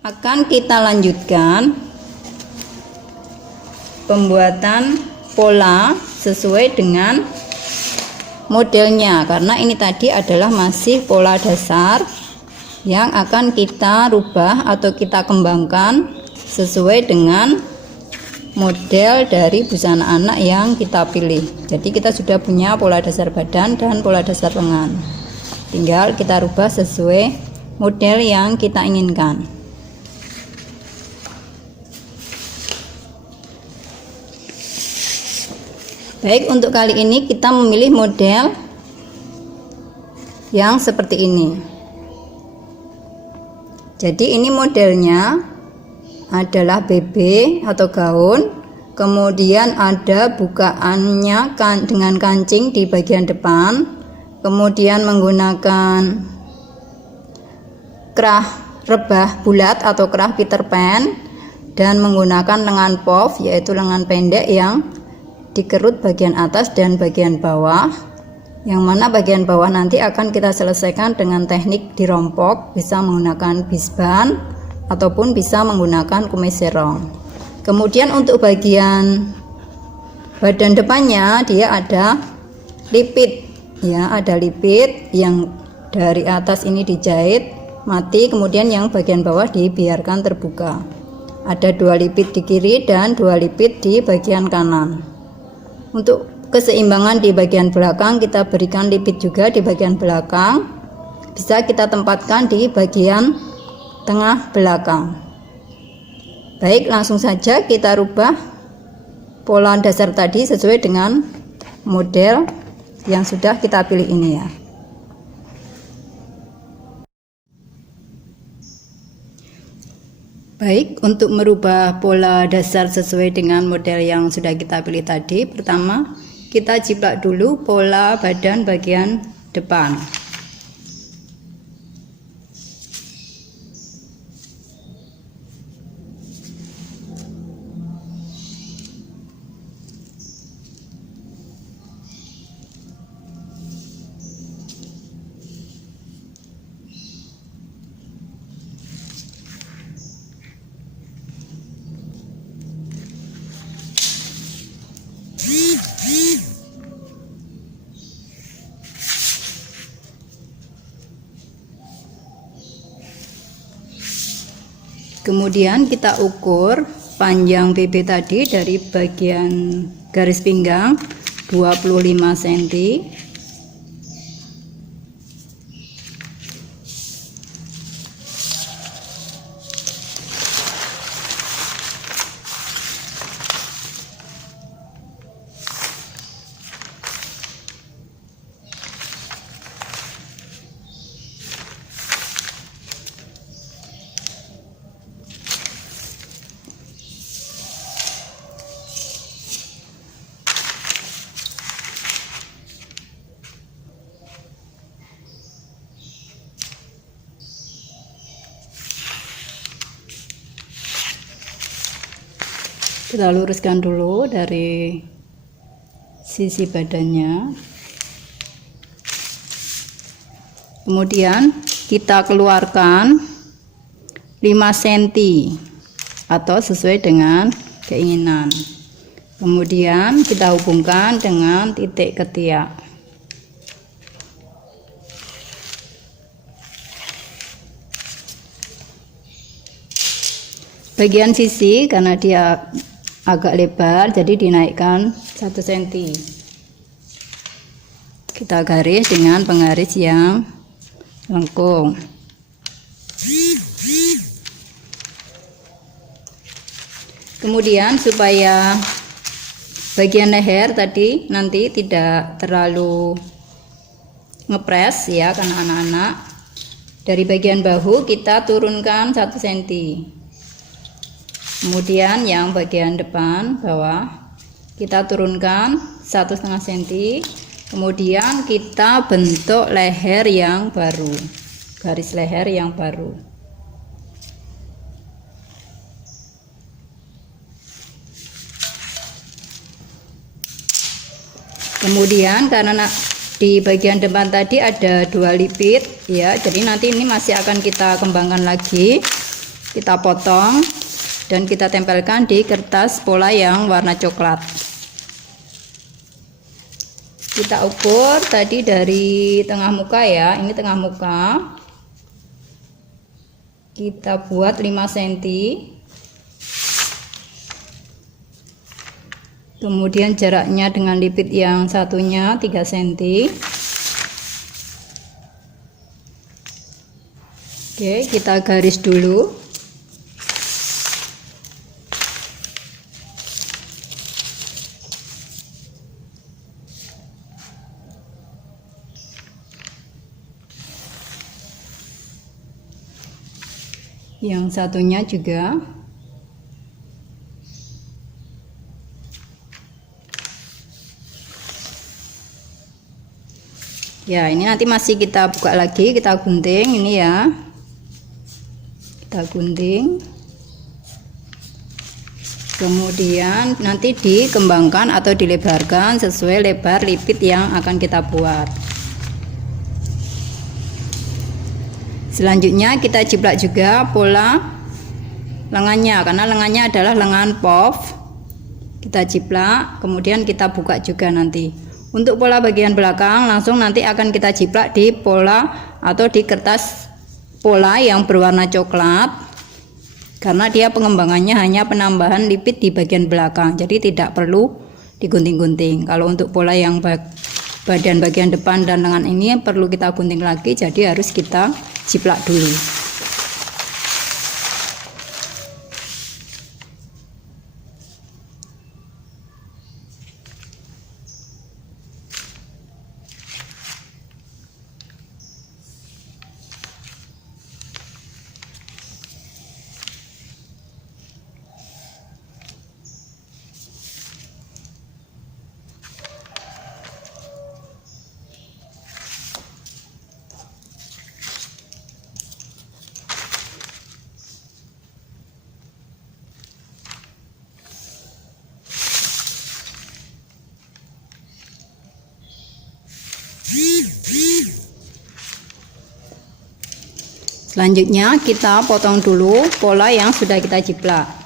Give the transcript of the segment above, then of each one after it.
Akan kita lanjutkan pembuatan pola sesuai dengan modelnya, karena ini tadi adalah masih pola dasar yang akan kita rubah atau kita kembangkan sesuai dengan model dari busana anak yang kita pilih. Jadi kita sudah punya pola dasar badan dan pola dasar lengan, tinggal kita rubah sesuai model yang kita inginkan. Baik, untuk kali ini kita memilih model yang seperti ini. Jadi ini modelnya adalah BB atau gaun, kemudian ada bukaannya dengan kancing di bagian depan, kemudian menggunakan kerah rebah bulat atau kerah Peter Pan, dan menggunakan lengan puff yaitu lengan pendek yang dikerut bagian atas dan bagian bawah, yang mana bagian bawah nanti akan kita selesaikan dengan teknik dirompok, bisa menggunakan bisban ataupun bisa menggunakan kumis serong. Kemudian untuk bagian badan depannya dia ada lipit ya, ada lipit yang dari atas ini dijahit mati, kemudian yang bagian bawah dibiarkan terbuka. Ada 2 lipit di kiri dan 2 lipit di bagian kanan. Untuk keseimbangan di bagian belakang kita berikan lipit juga di bagian belakang, bisa kita tempatkan di bagian tengah belakang. Baik, langsung saja kita rubah pola dasar tadi sesuai dengan model yang sudah kita pilih ini ya. Baik, untuk merubah pola dasar sesuai dengan model yang sudah kita pilih tadi, pertama kita jiplak dulu pola badan bagian depan. Kemudian kita ukur panjang BB tadi dari bagian garis pinggang 25 cm. Kita luruskan dulu dari sisi badannya, kemudian kita keluarkan 5 cm atau sesuai dengan keinginan, kemudian kita hubungkan dengan titik ketiak. Bagian sisi karena dia agak lebar jadi dinaikkan 1 cm. Kita garis dengan penggaris yang lengkung. Kemudian supaya bagian leher tadi nanti tidak terlalu ngepres ya, karena anak-anak, dari bagian bahu kita turunkan 1 cm. Kemudian yang bagian depan bawah kita turunkan 1,5 cm. Kemudian kita bentuk leher yang baru, garis leher yang baru. Kemudian karena di bagian depan tadi ada 2 lipit ya, jadi nanti ini masih akan kita kembangkan lagi. kita potong dan kita tempelkan di kertas pola yang warna coklat. Kita ukur tadi dari tengah muka ya, ini tengah muka. Kita buat 5 cm. Kemudian jaraknya dengan lipit yang satunya 3 cm. Oke, kita garis dulu. Yang satunya juga. Ya, ini nanti masih kita buka lagi, kita gunting ini ya. Kita gunting. Kemudian nanti dikembangkan atau dilebarkan sesuai lebar lipit yang akan kita buat. Selanjutnya kita jiplak juga pola lengannya, karena lengannya adalah lengan puff. Kita jiplak, kemudian kita buka juga nanti. Untuk pola bagian belakang langsung nanti akan kita jiplak di pola atau di kertas pola yang berwarna coklat, karena dia pengembangannya hanya penambahan lipit di bagian belakang, jadi tidak perlu digunting-gunting. Kalau untuk pola yang badan bagian depan dan lengan ini perlu kita gunting lagi, jadi harus kita jiplak dulu. Selanjutnya kita potong dulu pola yang sudah kita jiplak.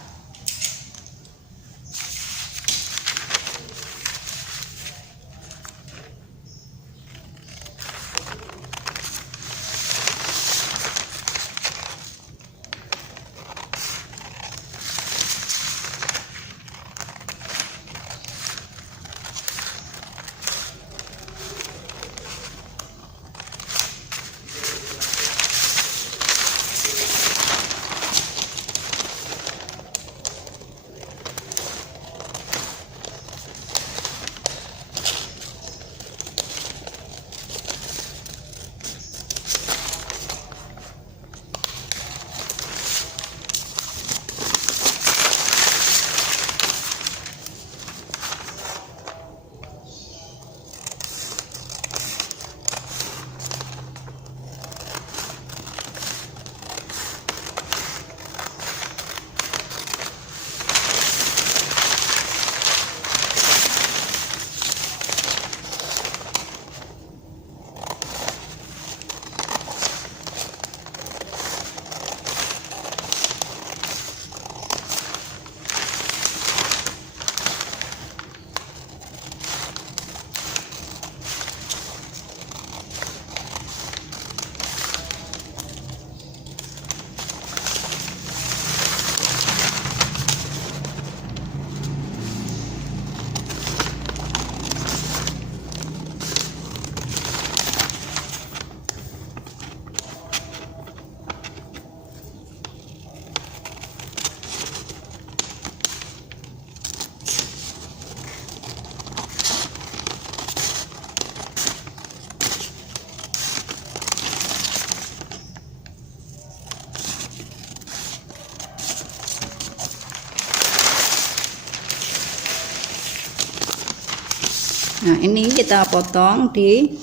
Nah, ini kita potong di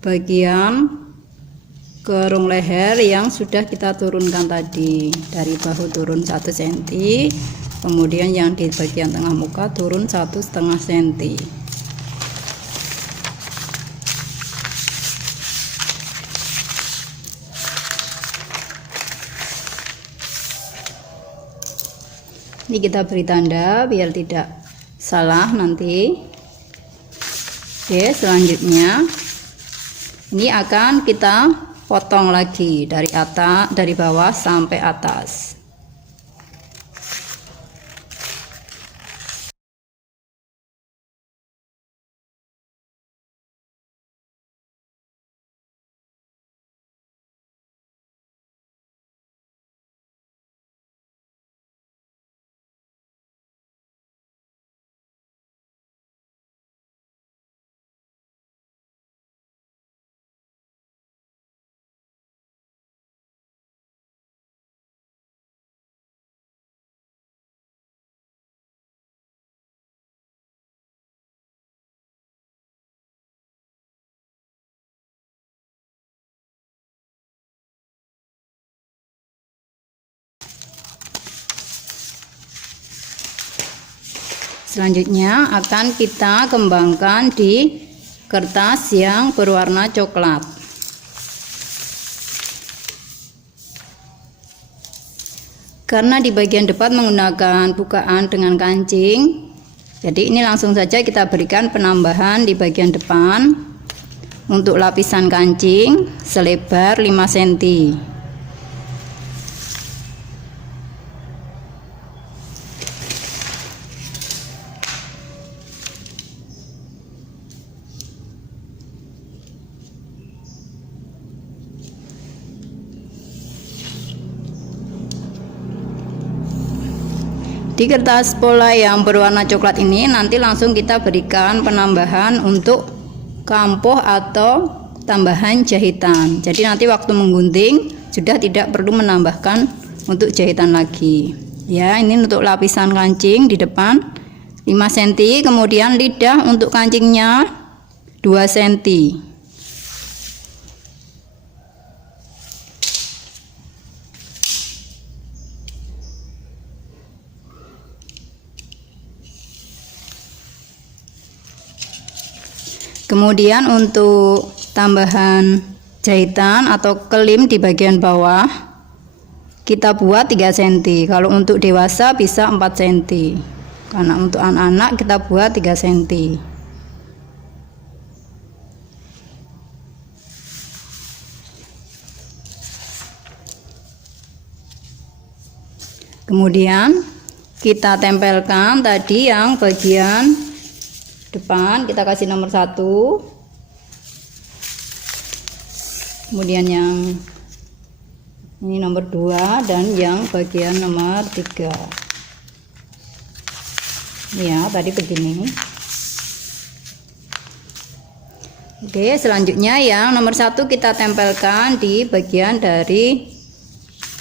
bagian kerung leher yang sudah kita turunkan tadi. Dari bahu turun 1 cm, kemudian yang di bagian tengah muka turun 1,5 cm. Ini kita beri tanda biar tidak salah nanti. Oke, selanjutnya ini akan kita potong lagi dari atas, dari bawah sampai atas. Selanjutnya akan kita kembangkan di kertas yang berwarna coklat. Karena di bagian depan menggunakan bukaan dengan kancing, jadi ini langsung saja kita berikan penambahan di bagian depan untuk lapisan kancing selebar 5 cm. Di kertas pola yang berwarna coklat ini nanti langsung kita berikan penambahan untuk kampoh atau tambahan jahitan. Jadi nanti waktu menggunting sudah tidak perlu menambahkan untuk jahitan lagi. Ya, ini untuk lapisan kancing di depan 5 cm, kemudian lidah untuk kancingnya 2 cm. Kemudian untuk tambahan jahitan atau kelim di bagian bawah kita buat 3 cm. Kalau untuk dewasa bisa 4 cm. Karena untuk anak-anak kita buat 3 cm. Kemudian kita tempelkan tadi yang bagian depan, kita kasih nomor 1, kemudian yang ini nomor 2, dan yang bagian nomor 3 ya tadi begini. Oke, selanjutnya yang nomor 1 kita tempelkan di bagian dari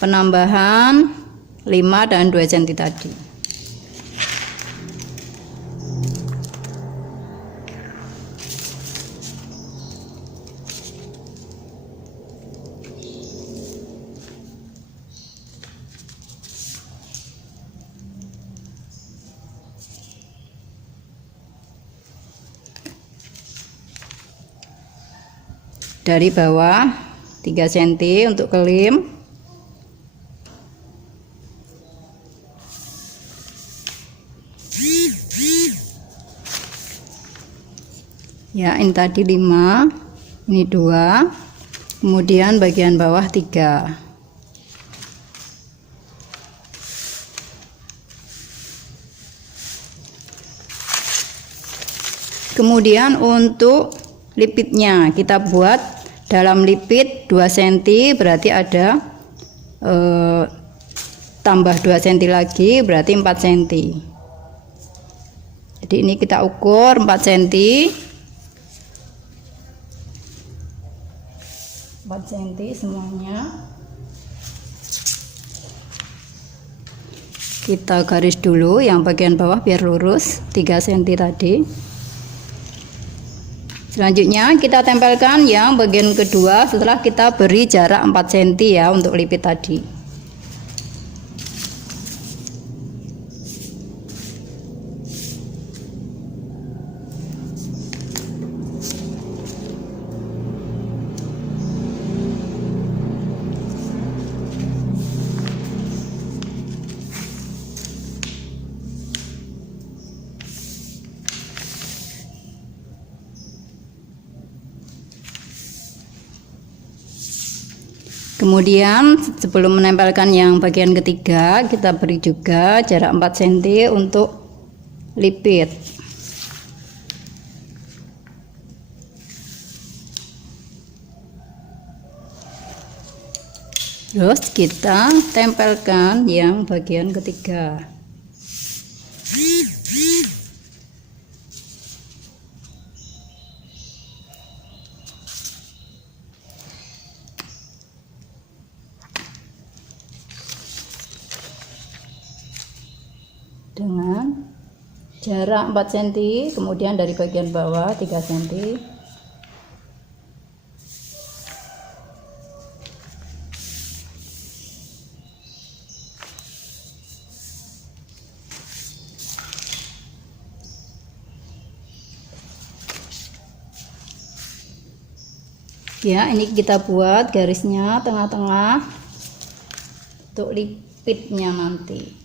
penambahan 5 dan 2 cm tadi. Dari bawah 3 cm untuk kelim. Ya, ini tadi 5, ini 2, kemudian bagian bawah 3. Kemudian untuk lipitnya kita buat dalam lipit 2 cm, berarti ada tambah 2 cm lagi, berarti 4 cm. Jadi ini kita ukur 4 cm. 4 cm semuanya. Kita garis dulu yang bagian bawah biar lurus 3 cm tadi. Selanjutnya kita tempelkan yang bagian kedua setelah kita beri jarak 4 cm ya untuk lipit tadi. Kemudian sebelum menempelkan yang bagian ketiga, kita beri juga jarak 4 cm untuk lipit. Terus kita tempelkan yang bagian ketiga. Dengan jarak 4 cm, kemudian dari bagian bawah 3 cm. Ya, ini kita buat garisnya tengah-tengah untuk lipitnya nanti.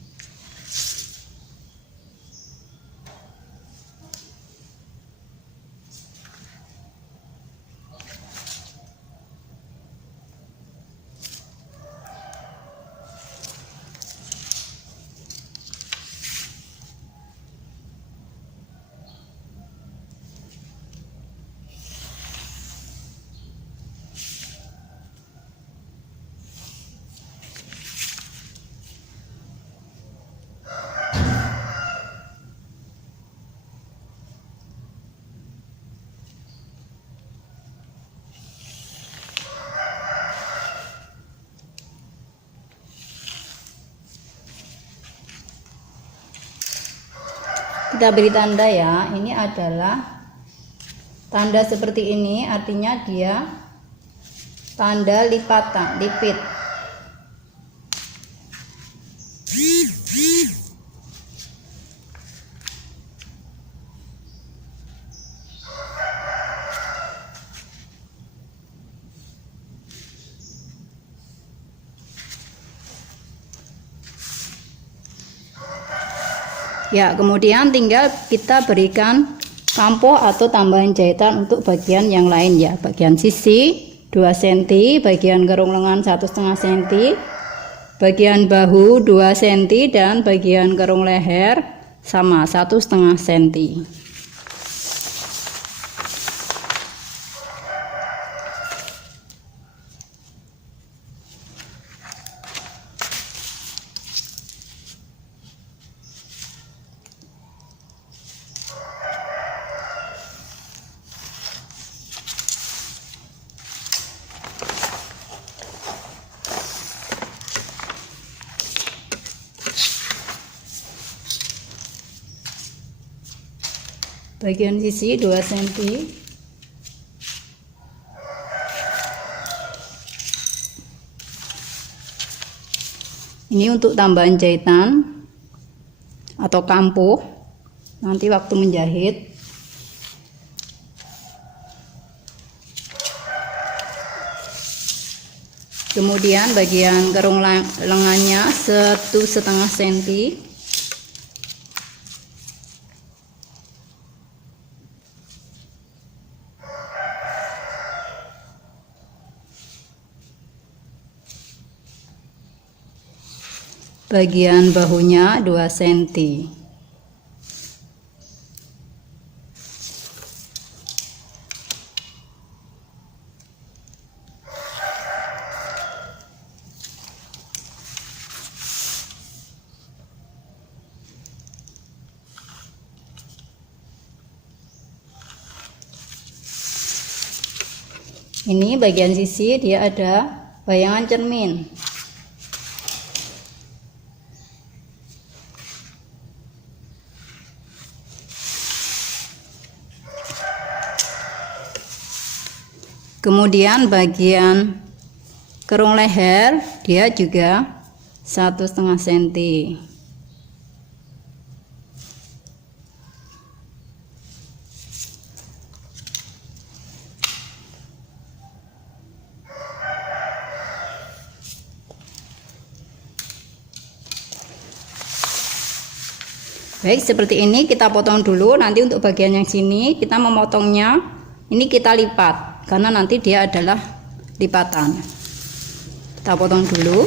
Kita beri tanda ya, ini adalah tanda seperti ini, artinya dia tanda lipatan, lipit. Ya, kemudian tinggal kita berikan kampoh atau tambahan jahitan untuk bagian yang lain ya. Bagian sisi 2 cm, bagian kerung lengan 1,5 cm, bagian bahu 2 cm, dan bagian kerung leher sama 1,5 cm. Bagian sisi 2 cm. Ini untuk tambahan jahitan atau kampoh nanti waktu menjahit. Kemudian bagian kerung lengannya 1,5 cm. Bagian bahunya 2 cm. Ini bagian sisi dia ada bayangan cermin. Kemudian bagian kerung leher dia juga 1,5 cm. Baik, seperti ini kita potong dulu. Nanti untuk bagian yang sini kita memotongnya, ini kita lipat karena nanti dia adalah lipatan. Kita potong dulu.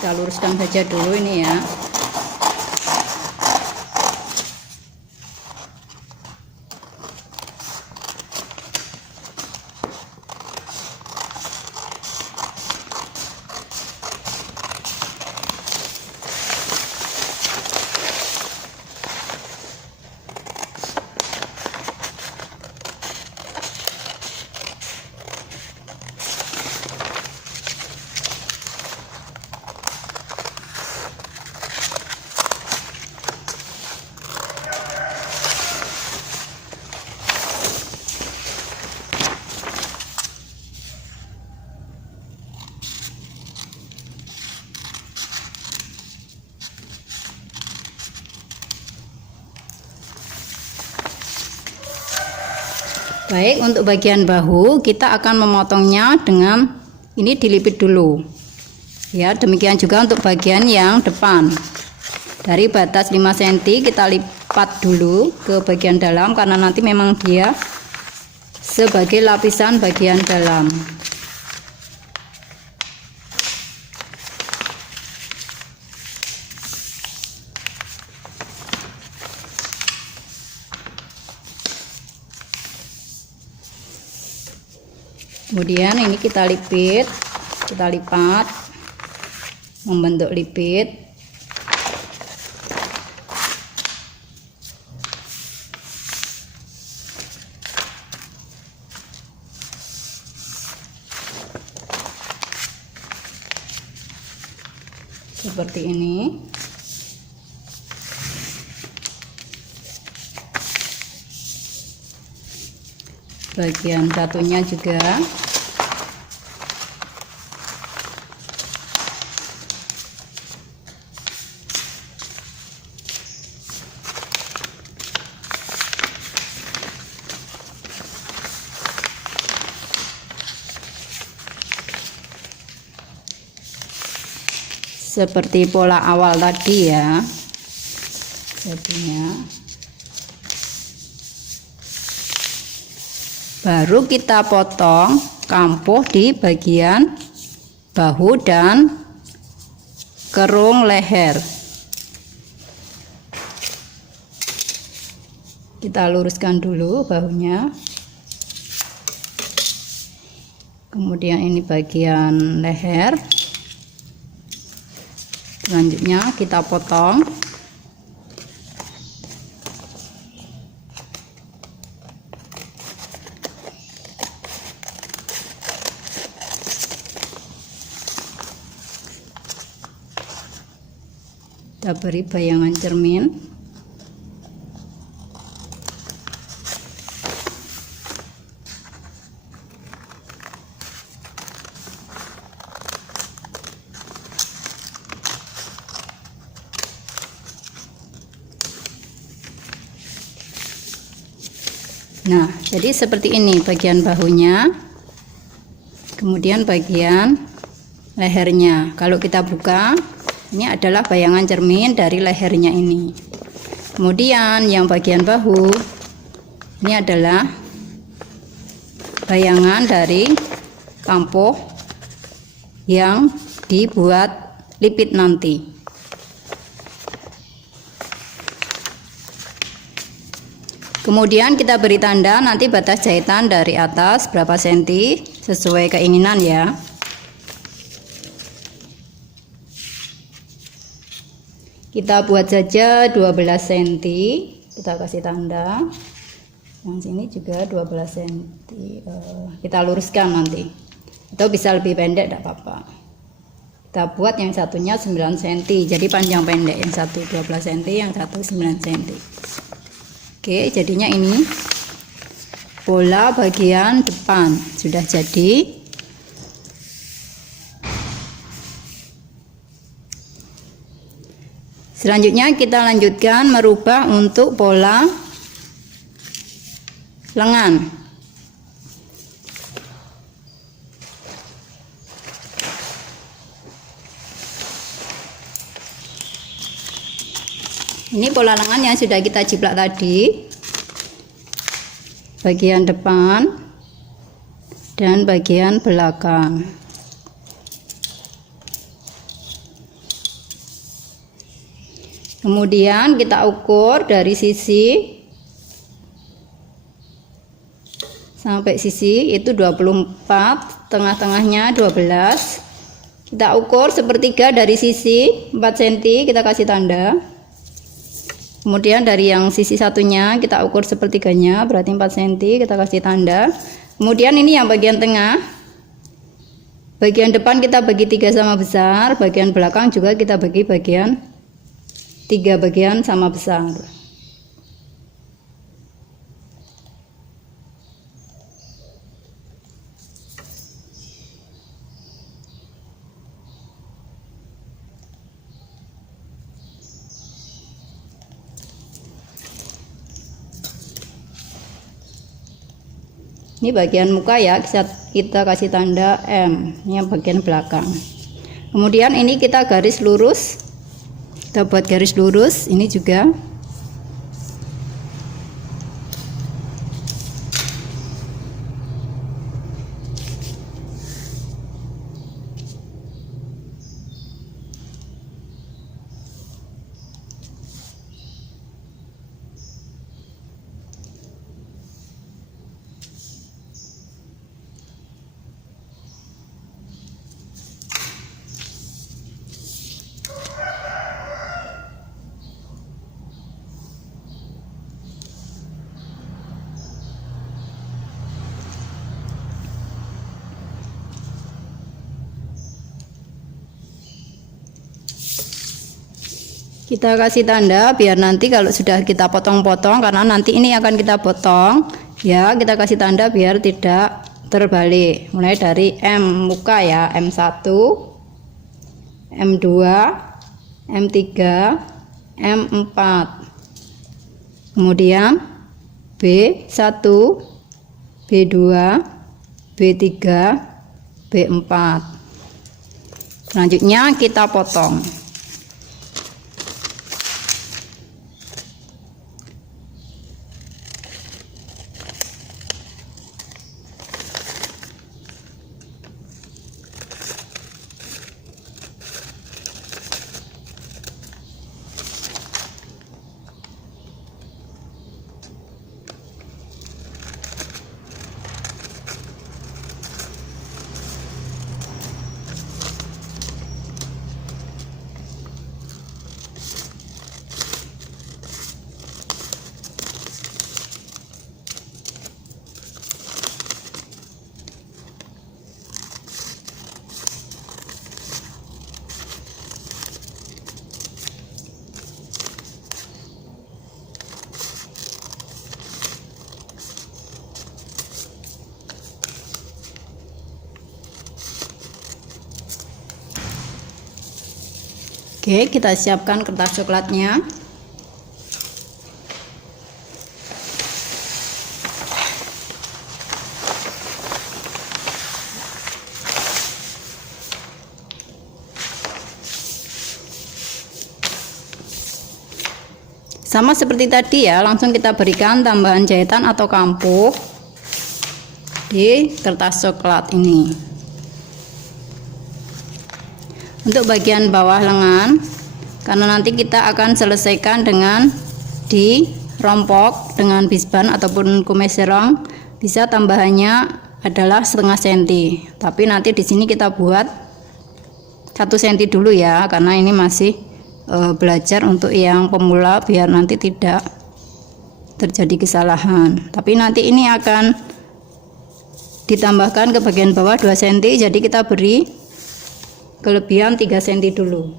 Kita luruskan saja dulu ini ya. Baik, untuk bagian bahu kita akan memotongnya dengan ini dilipit dulu. Ya, demikian juga untuk bagian yang depan. Dari batas 5 cm kita lipat dulu ke bagian dalam karena nanti memang dia sebagai lapisan bagian dalam. Kemudian ini kita lipat membentuk lipit. Seperti ini. Bagian satunya juga seperti pola awal tadi ya jadinya. Baru kita potong kampuh di bagian bahu dan kerung leher. Kita luruskan dulu bahunya. Kemudian ini bagian leher. Selanjutnya kita potong. Kita beri bayangan cermin. Nah, jadi seperti ini bagian bahunya. Kemudian bagian lehernya. Kalau kita buka, ini adalah bayangan cermin dari lehernya ini. Kemudian yang bagian bahu ini adalah bayangan dari kampuh yang dibuat lipit nanti. Kemudian kita beri tanda nanti batas jahitan dari atas berapa senti sesuai keinginan ya. Kita buat saja 12 cm, kita kasih tanda. Yang sini juga 12 cm. Kita luruskan nanti. Atau bisa lebih pendek, tidak apa-apa. Kita buat yang satunya 9 cm, jadi panjang pendek. Yang satu 12 cm, yang satu 9 cm. Oke, jadinya ini pola bagian depan sudah jadi. Selanjutnya kita lanjutkan merubah untuk pola lengan. Ini pola lengan yang sudah kita jiplak tadi, bagian depan dan bagian belakang. Kemudian kita ukur dari sisi sampai sisi itu 24, tengah-tengahnya 12. Kita ukur sepertiga dari sisi 4 cm, kita kasih tanda. Kemudian dari yang sisi satunya kita ukur sepertiganya, berarti 4 cm, kita kasih tanda. Kemudian ini yang bagian tengah, bagian depan kita bagi 3 sama besar, bagian belakang juga kita bagi 3 bagian sama besar. Ini bagian muka ya, kita kasih tanda M, ini yang bagian belakang. Kemudian ini kita garis lurus, kita buat garis lurus, ini juga. Kita kasih tanda biar nanti kalau sudah kita potong-potong, karena nanti ini akan kita potong ya, kita kasih tanda biar tidak terbalik. Mulai dari M muka ya, M1, M2, M3, M4, kemudian B1, B2, B3, B4. Selanjutnya kita potong. Oke, kita siapkan kertas coklatnya. Sama seperti tadi ya, langsung kita berikan tambahan jahitan atau kampuh di kertas coklat ini. Untuk bagian bawah lengan, karena nanti kita akan selesaikan dengan dirompok dengan bisban ataupun kumis serong, bisa tambahannya adalah setengah senti. Tapi nanti di sini kita buat 1 senti dulu ya, karena ini masih belajar untuk yang pemula biar nanti tidak terjadi kesalahan. Tapi nanti ini akan ditambahkan ke bagian bawah 2 cm, jadi kita beri kelebihan 3 cm dulu.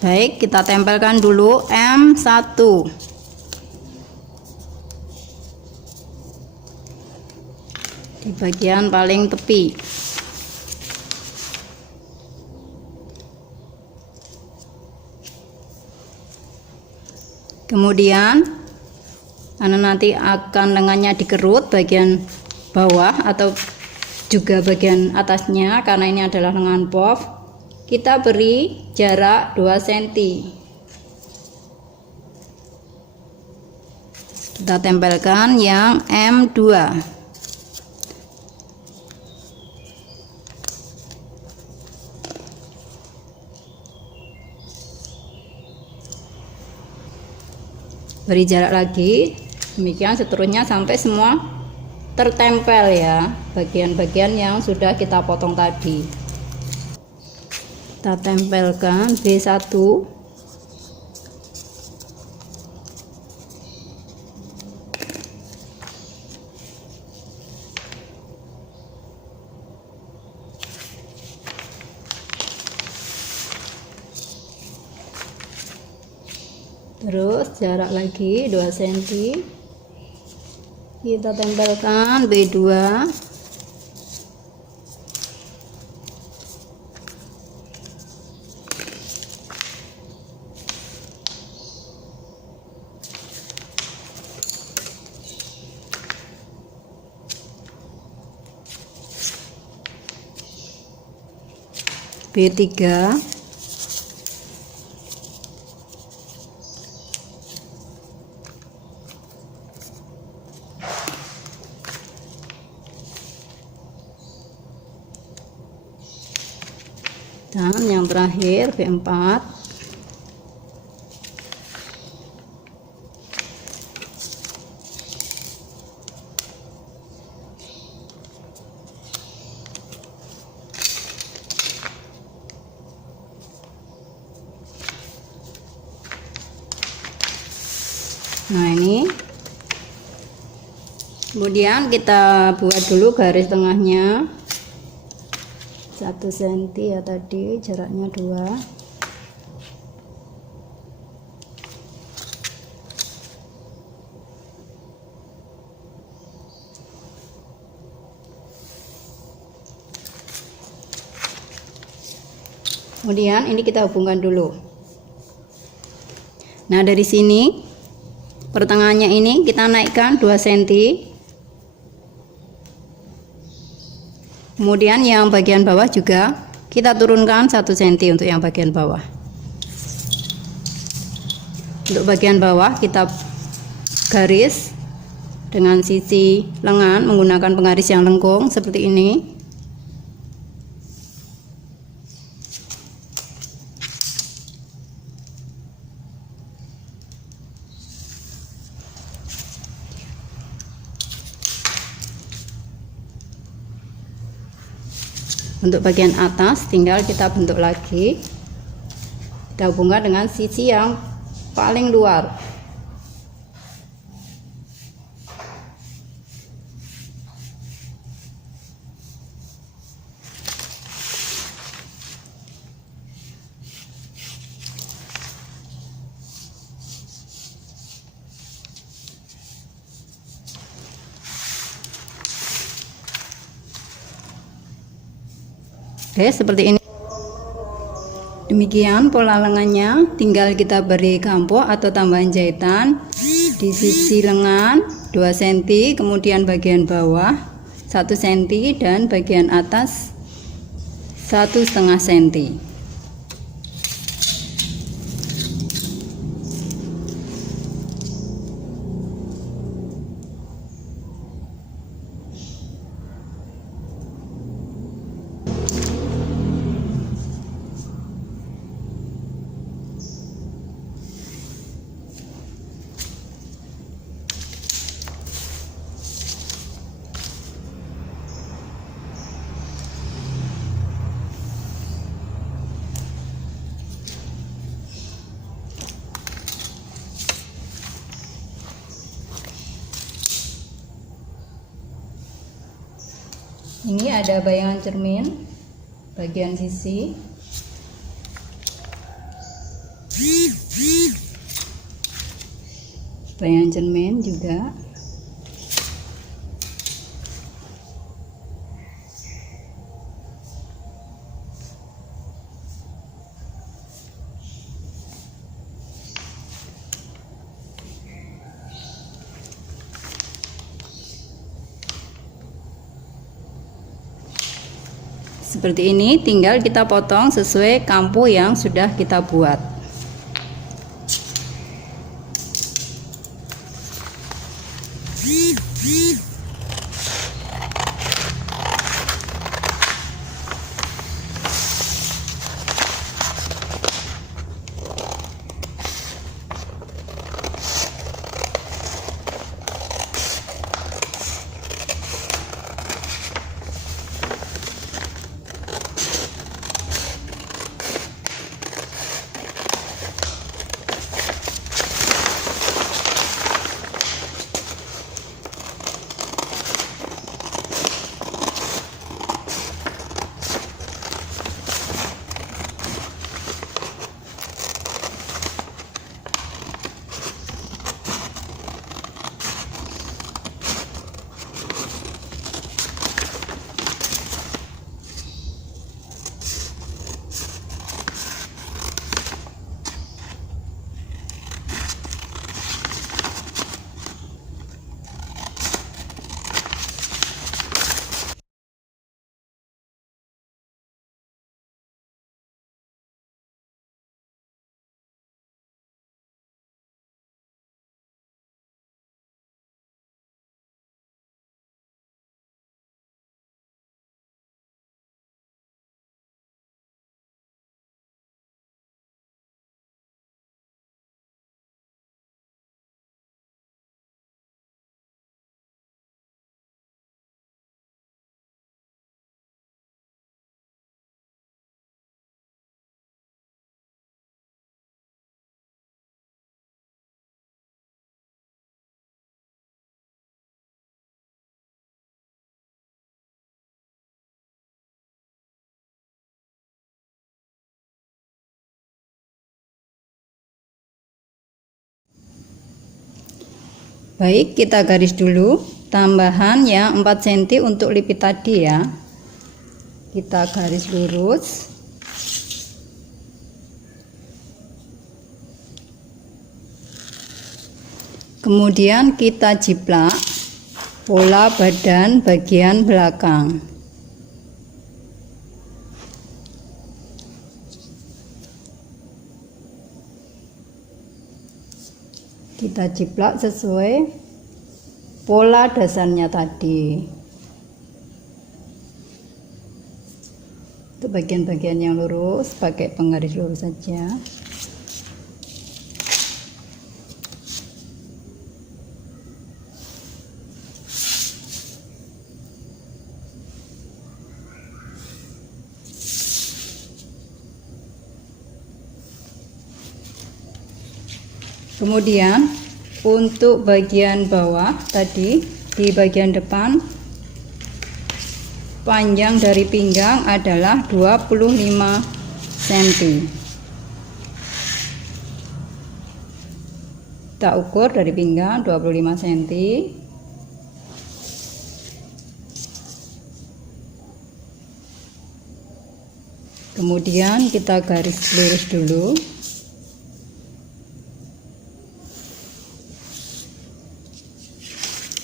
Baik, kita tempelkan dulu M1 di bagian paling tepi. Kemudian karena nanti akan lengannya dikerut bagian bawah atau juga bagian atasnya, karena ini adalah lengan POF, kita beri jarak 2 cm. Kita tempelkan yang M2. Beri jarak lagi, demikian seterusnya sampai semua tertempel ya, bagian-bagian yang sudah kita potong tadi. Kita tempelkan B1. Terus jarak lagi 2 cm. Kita tempelkan B2. B3. Dan yang terakhir B4. Nah ini, kemudian kita buat dulu garis tengahnya 1 cm ya, tadi jaraknya 2. Kemudian ini kita hubungkan dulu. Nah dari sini pertengahannya ini kita naikkan 2 cm. Kemudian yang bagian bawah juga kita turunkan 1 cm untuk yang bagian bawah. Untuk bagian bawah kita garis dengan sisi lengan menggunakan penggaris yang lengkung seperti ini. Untuk bagian atas tinggal kita bentuk lagi, kita hubungkan dengan sisi yang paling luar. Oke, seperti ini. Demikian pola lengannya, tinggal kita beri gampok atau tambahan jahitan di sisi lengan 2 cm, kemudian bagian bawah 1 cm dan bagian atas 1,5 cm. Ini ada bayangan cermin bagian sisi. bayang cermin juga. Seperti ini, tinggal kita potong sesuai kampu yang sudah kita buat. Baik, kita garis dulu tambahan yang 4 cm untuk lipit tadi ya. Kita garis lurus. Kemudian kita jiplak pola badan bagian belakang. Kita jiplak sesuai pola dasarnya tadi. Untuk bagian-bagian yang lurus pakai penggaris lurus saja. Kemudian untuk bagian bawah tadi, di bagian depan panjang dari pinggang adalah 25 cm. Kita ukur dari pinggang 25 cm. Kemudian kita garis lurus dulu.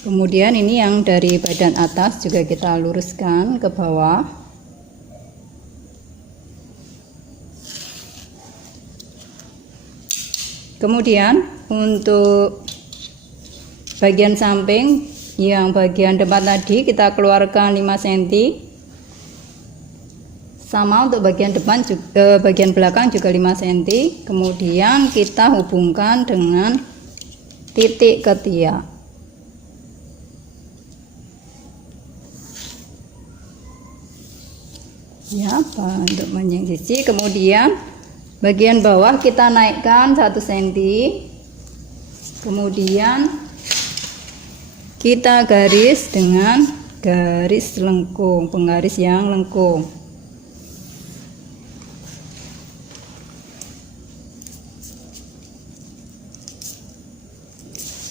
Kemudian ini yang dari badan atas juga kita luruskan ke bawah. Kemudian untuk bagian samping yang bagian depan tadi kita keluarkan 5 cm. Sama untuk bagian depan juga, bagian belakang juga 5 cm. Kemudian kita hubungkan dengan titik ketiak. Ya, untuk panjang sisi. Kemudian bagian bawah kita naikkan 1 cm. Kemudian kita garis dengan garis lengkung, penggaris yang lengkung.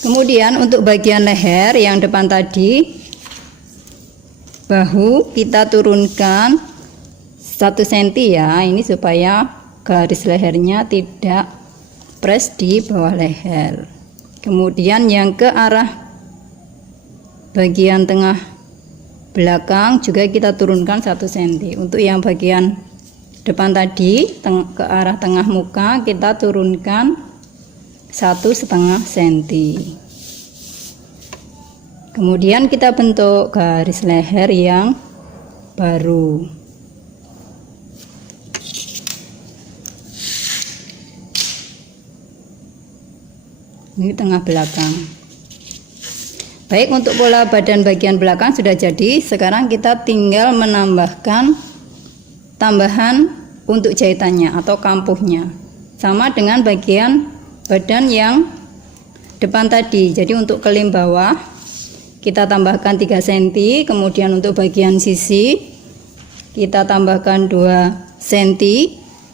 Kemudian untuk bagian leher yang depan tadi, bahu kita turunkan 1 cm ya, ini supaya garis lehernya tidak press di bawah leher. Kemudian yang ke arah bagian tengah belakang juga kita turunkan 1 cm. Untuk yang bagian depan tadi ke arah tengah muka kita turunkan 1,5 cm. Kemudian kita bentuk garis leher yang baru. Ini tengah belakang. Baik, untuk pola badan bagian belakang sudah jadi. Sekarang kita tinggal menambahkan tambahan untuk jahitannya atau kampuhnya. Sama dengan bagian badan yang depan tadi. Jadi untuk kelim bawah kita tambahkan 3 cm, kemudian untuk bagian sisi kita tambahkan 2 cm,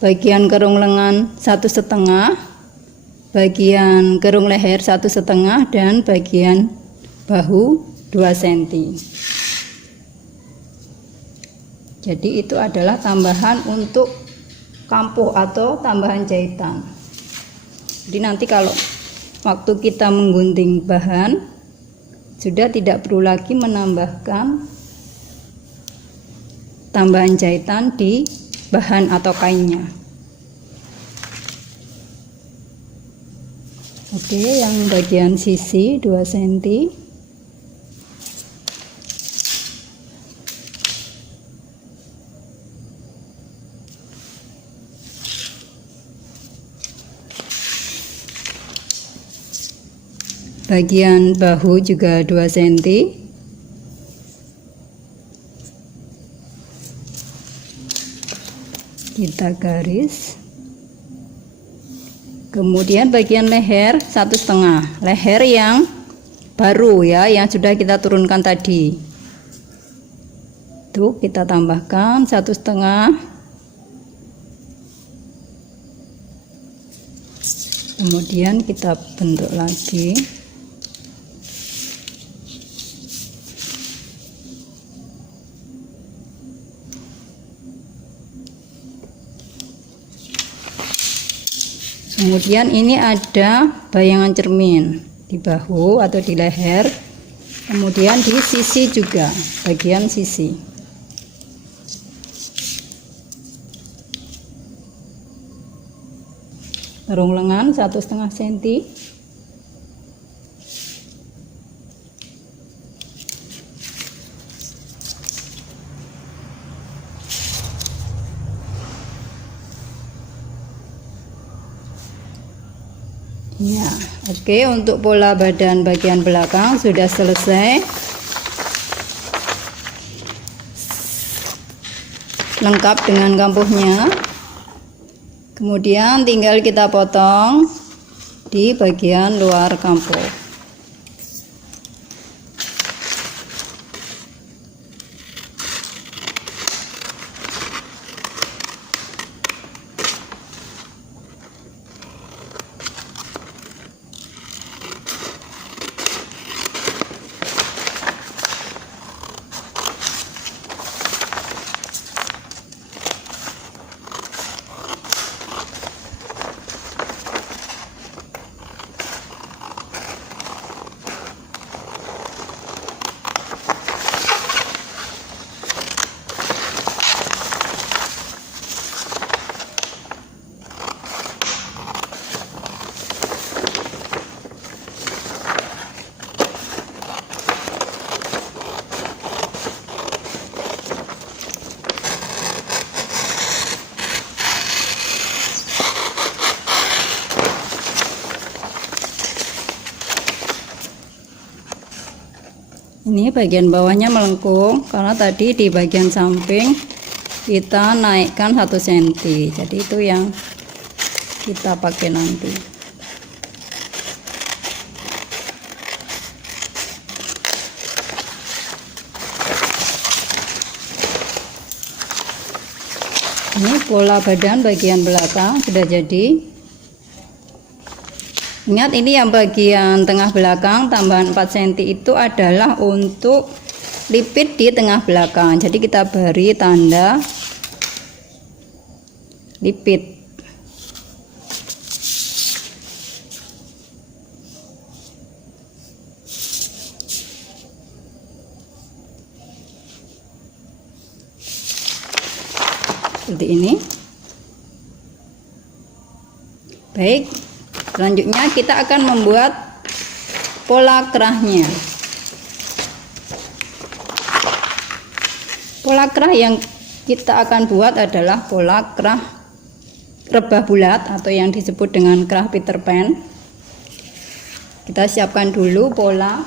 bagian kerung lengan 1,5, bagian kerung leher 1,5, dan bagian bahu 2 cm. Jadi itu adalah tambahan untuk kampuh atau tambahan jahitan. Jadi nanti kalau waktu kita menggunting bahan sudah tidak perlu lagi menambahkan tambahan jahitan di bahan atau kainnya. Oke, yang bagian sisi 2 cm. Bagian bahu juga 2 cm. Kita garis. Kemudian bagian leher 1,5, leher yang baru ya, yang sudah kita turunkan tadi. Tuh kita tambahkan 1,5. Kemudian kita bentuk lagi. Kemudian ini ada bayangan cermin di bahu atau di leher, kemudian di sisi juga, bagian sisi. Kerung lengan 1,5 cm. Ya, oke, untuk pola badan bagian belakang sudah selesai. Lengkap dengan kampuhnya. Kemudian tinggal kita potong di bagian luar kampuh. Ini bagian bawahnya melengkung karena tadi di bagian samping kita naikkan 1 cm. Jadi itu yang kita pakai nanti. Ini pola badan bagian belakang sudah jadi. Ingat, ini yang bagian tengah belakang tambahan 4 cm itu adalah untuk lipit di tengah belakang. Jadi kita beri tanda lipit. Seperti ini. Baik, selanjutnya kita akan membuat pola kerahnya. Pola kerah yang kita akan buat adalah pola kerah rebah bulat atau yang disebut dengan kerah Peter Pan. Kita siapkan dulu pola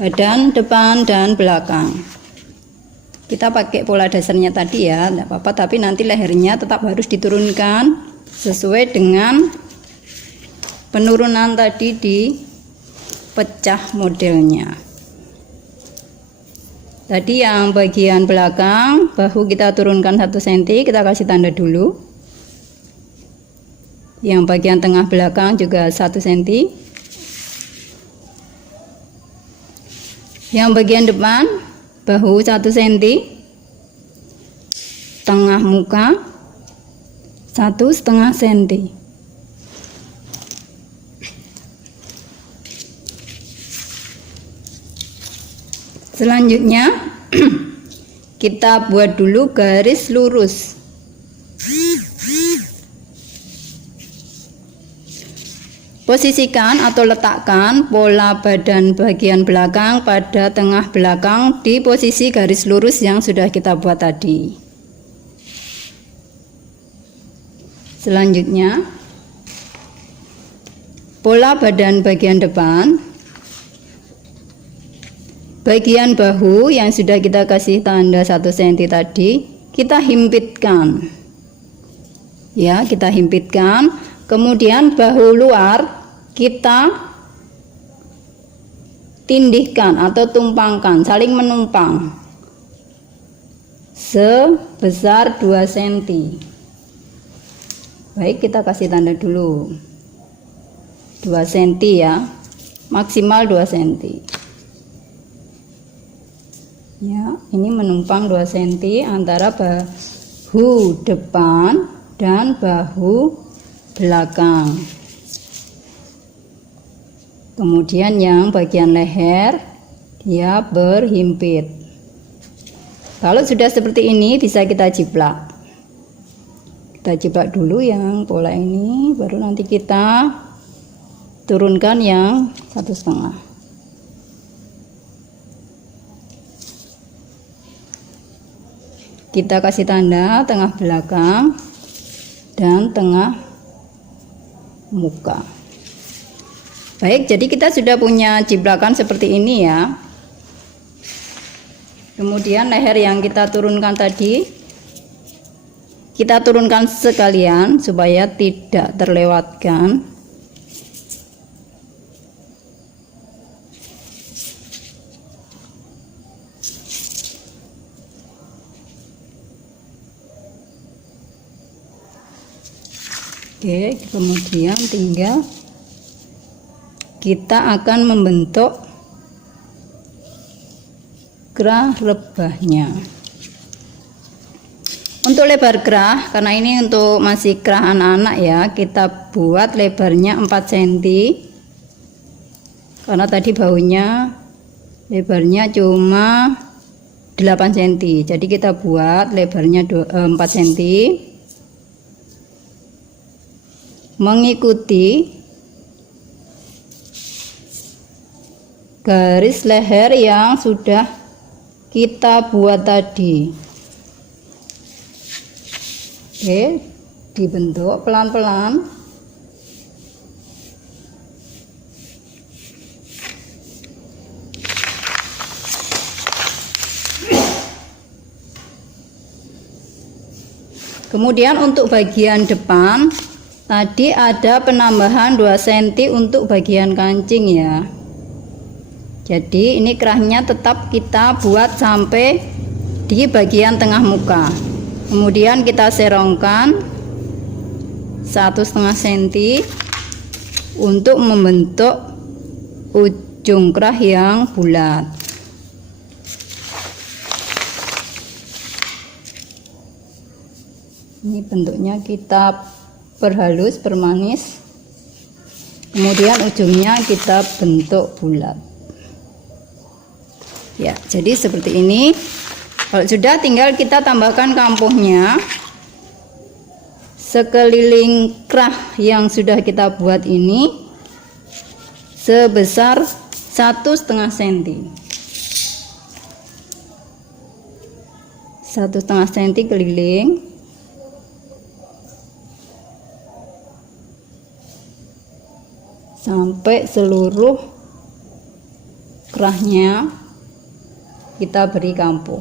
badan depan dan belakang. Kita pakai pola dasarnya tadi ya, tidak apa-apa, tapi nanti lehernya tetap harus diturunkan sesuai dengan penurunan tadi di pecah modelnya. Tadi yang bagian belakang bahu kita turunkan 1 cm, kita kasih tanda dulu. Yang bagian tengah belakang juga 1 cm. Yang bagian depan bahu 1 cm, tengah muka 1,5 cm. Selanjutnya kita buat dulu garis lurus. Posisikan atau letakkan pola badan bagian belakang pada tengah belakang di posisi garis lurus yang sudah kita buat tadi. Selanjutnya, pola badan bagian depan, bagian bahu yang sudah kita kasih tanda 1 cm tadi, kita himpitkan. Ya, kita himpitkan. Kemudian bahu luar kita tindihkan atau tumpangkan, saling menumpang sebesar 2 cm. Baik, kita kasih tanda dulu 2 cm ya, maksimal 2 cm. Ya, ini menumpang 2 cm antara bahu depan dan bahu belakang. Kemudian yang bagian leher dia berhimpit. Kalau sudah seperti ini bisa kita jiplak. Kita jiplak dulu yang pola ini, baru nanti kita turunkan yang 1,5. Kita kasih tanda tengah belakang dan tengah muka. Baik, jadi kita sudah punya jiplakan seperti ini ya. Kemudian leher yang kita turunkan tadi, kita turunkan sekalian supaya tidak terlewatkan. Oke, kemudian tinggal kita akan membentuk kerah rebahnya. Untuk lebar kerah, karena ini untuk masih kerah anak-anak ya, kita buat lebarnya 4 cm. Karena tadi bahunya lebarnya cuma 8 cm. Jadi kita buat lebarnya 4 cm. Mengikuti garis leher yang sudah kita buat tadi. Oke, dibentuk pelan-pelan. Kemudian untuk bagian depan tadi ada penambahan 2 cm untuk bagian kancing ya. Jadi ini kerahnya tetap kita buat sampai di bagian tengah muka. Kemudian kita serongkan 1,5 cm untuk membentuk ujung kerah yang bulat. Ini bentuknya kita perhalus, permanis, kemudian ujungnya kita bentuk bulat. Ya, jadi seperti ini. Kalau sudah, tinggal kita tambahkan kampuhnya. Sekeliling kerah yang sudah kita buat ini sebesar 1,5 cm. 1,5 cm keliling. Sampai seluruh kerahnya kita beri kampuh.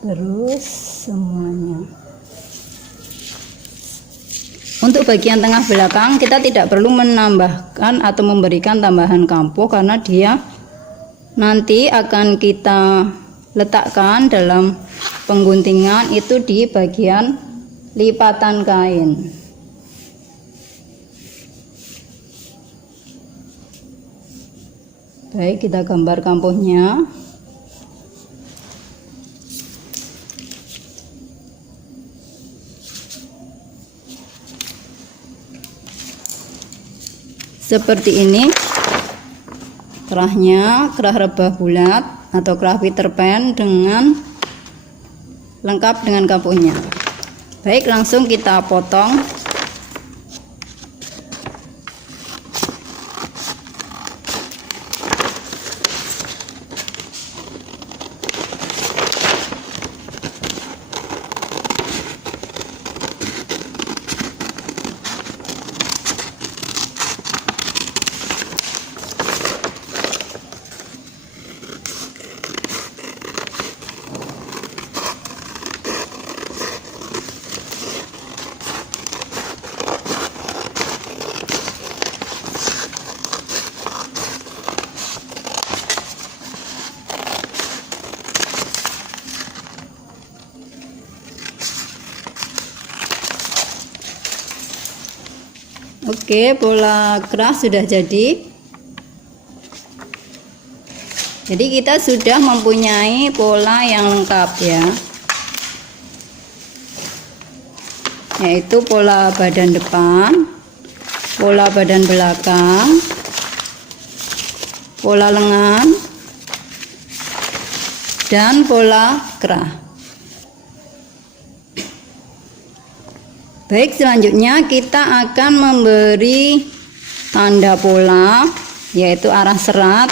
Terus semuanya. Untuk bagian tengah belakang kita tidak perlu menambahkan atau memberikan tambahan kampuh karena dia nanti akan kita letakkan dalam pengguntingan itu di bagian lipatan kain. Baik, kita gambar kampuhnya. Seperti ini kerahnya, kerah rebah bulat atau kerah Peter Pan dengan lengkap dengan kampuhnya. Baik, langsung kita potong. Oke, pola kerah sudah jadi. Jadi kita sudah mempunyai pola yang lengkap ya, yaitu pola badan depan, pola badan belakang, pola lengan, dan pola kerah. Baik, selanjutnya kita akan memberi tanda pola, yaitu arah serat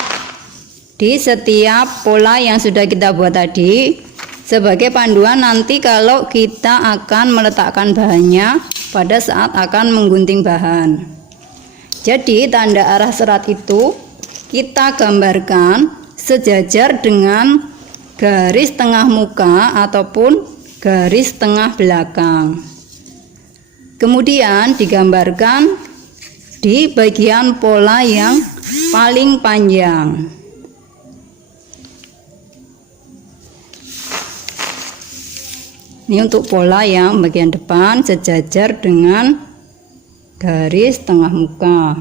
di setiap pola yang sudah kita buat tadi, sebagai panduan nanti kalau kita akan meletakkan bahannya pada saat akan menggunting bahan. Jadi tanda arah serat itu kita gambarkan sejajar dengan garis tengah muka ataupun garis tengah belakang. Kemudian digambarkan di bagian pola yang paling panjang. Ini untuk pola yang bagian depan sejajar dengan garis tengah muka.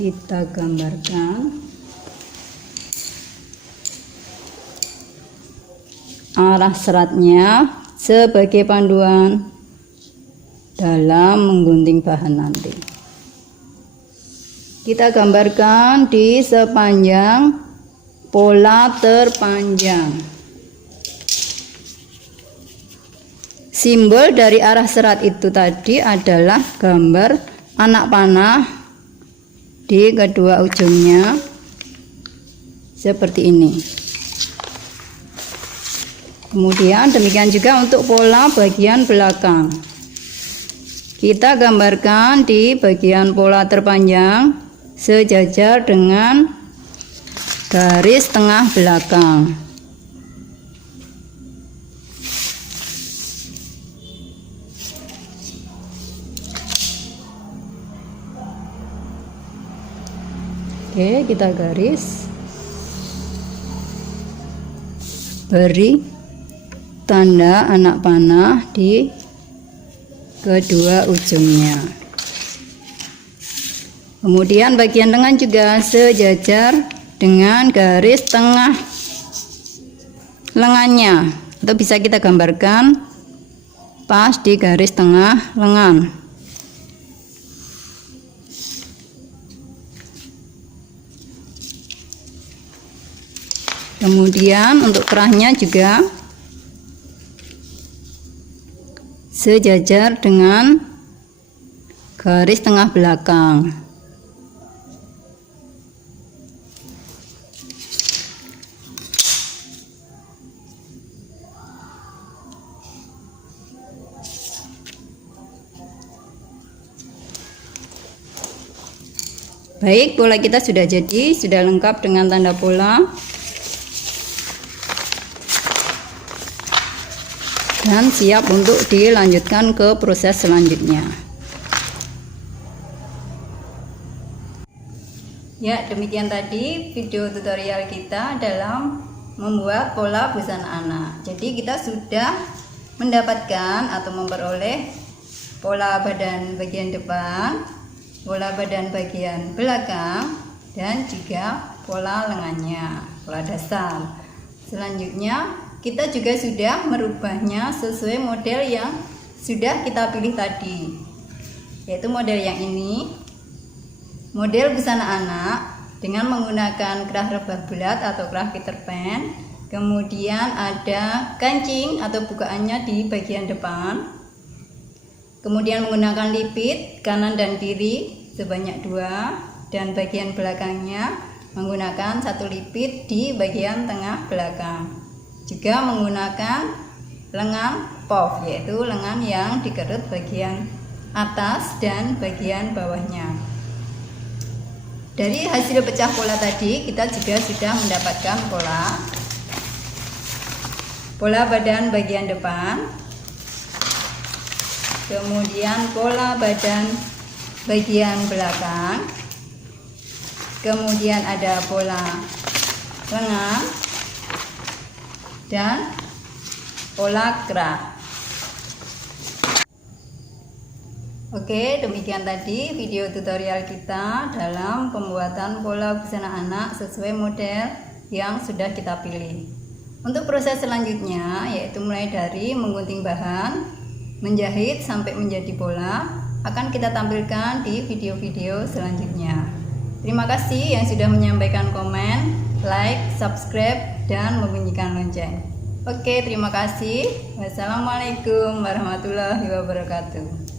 Kita gambarkan arah seratnya sebagai panduan dalam menggunting bahan nanti. Kita gambarkan di sepanjang pola terpanjang. Simbol dari arah serat itu tadi adalah gambar anak panah di kedua ujungnya seperti ini. Kemudian demikian juga untuk pola bagian belakang. Kita gambarkan di bagian pola terpanjang sejajar dengan garis tengah belakang. Oke, kita garis, beri tanda anak panah di kedua ujungnya. Kemudian bagian lengan juga sejajar dengan garis tengah lengannya, atau bisa kita gambarkan pas di garis tengah lengan. Kemudian untuk kerahnya juga sejajar dengan garis tengah belakang. Baik, pola kita sudah jadi, sudah lengkap dengan tanda pola. Dan siap untuk dilanjutkan ke proses selanjutnya. Ya, demikian tadi video tutorial kita dalam membuat pola busana anak. Jadi kita sudah mendapatkan atau memperoleh pola badan bagian depan, pola badan bagian belakang, dan juga pola lengannya, pola dasar. Selanjutnya kita juga sudah merubahnya sesuai model yang sudah kita pilih tadi, yaitu model yang ini, model busana anak dengan menggunakan kerah rebah bulat atau kerah Peter Pan. Kemudian ada kancing atau bukaannya di bagian depan, kemudian menggunakan lipit kanan dan kiri sebanyak 2, dan bagian belakangnya menggunakan 1 lipit di bagian tengah belakang. Juga menggunakan lengan puff, yaitu lengan yang dikerut bagian atas dan bagian bawahnya. Dari hasil pecah pola tadi, kita juga sudah mendapatkan pola badan bagian depan, kemudian pola badan bagian belakang, kemudian ada pola lengan, dan pola kerah. Oke, demikian tadi video tutorial kita dalam pembuatan pola busana anak sesuai model yang sudah kita pilih. Untuk proses selanjutnya, yaitu mulai dari menggunting bahan, menjahit sampai menjadi pola, akan kita tampilkan di video-video selanjutnya. Terima kasih yang sudah menyampaikan komen, like, subscribe, dan membunyikan lonceng. Oke, terima kasih. Wassalamualaikum warahmatullahi wabarakatuh.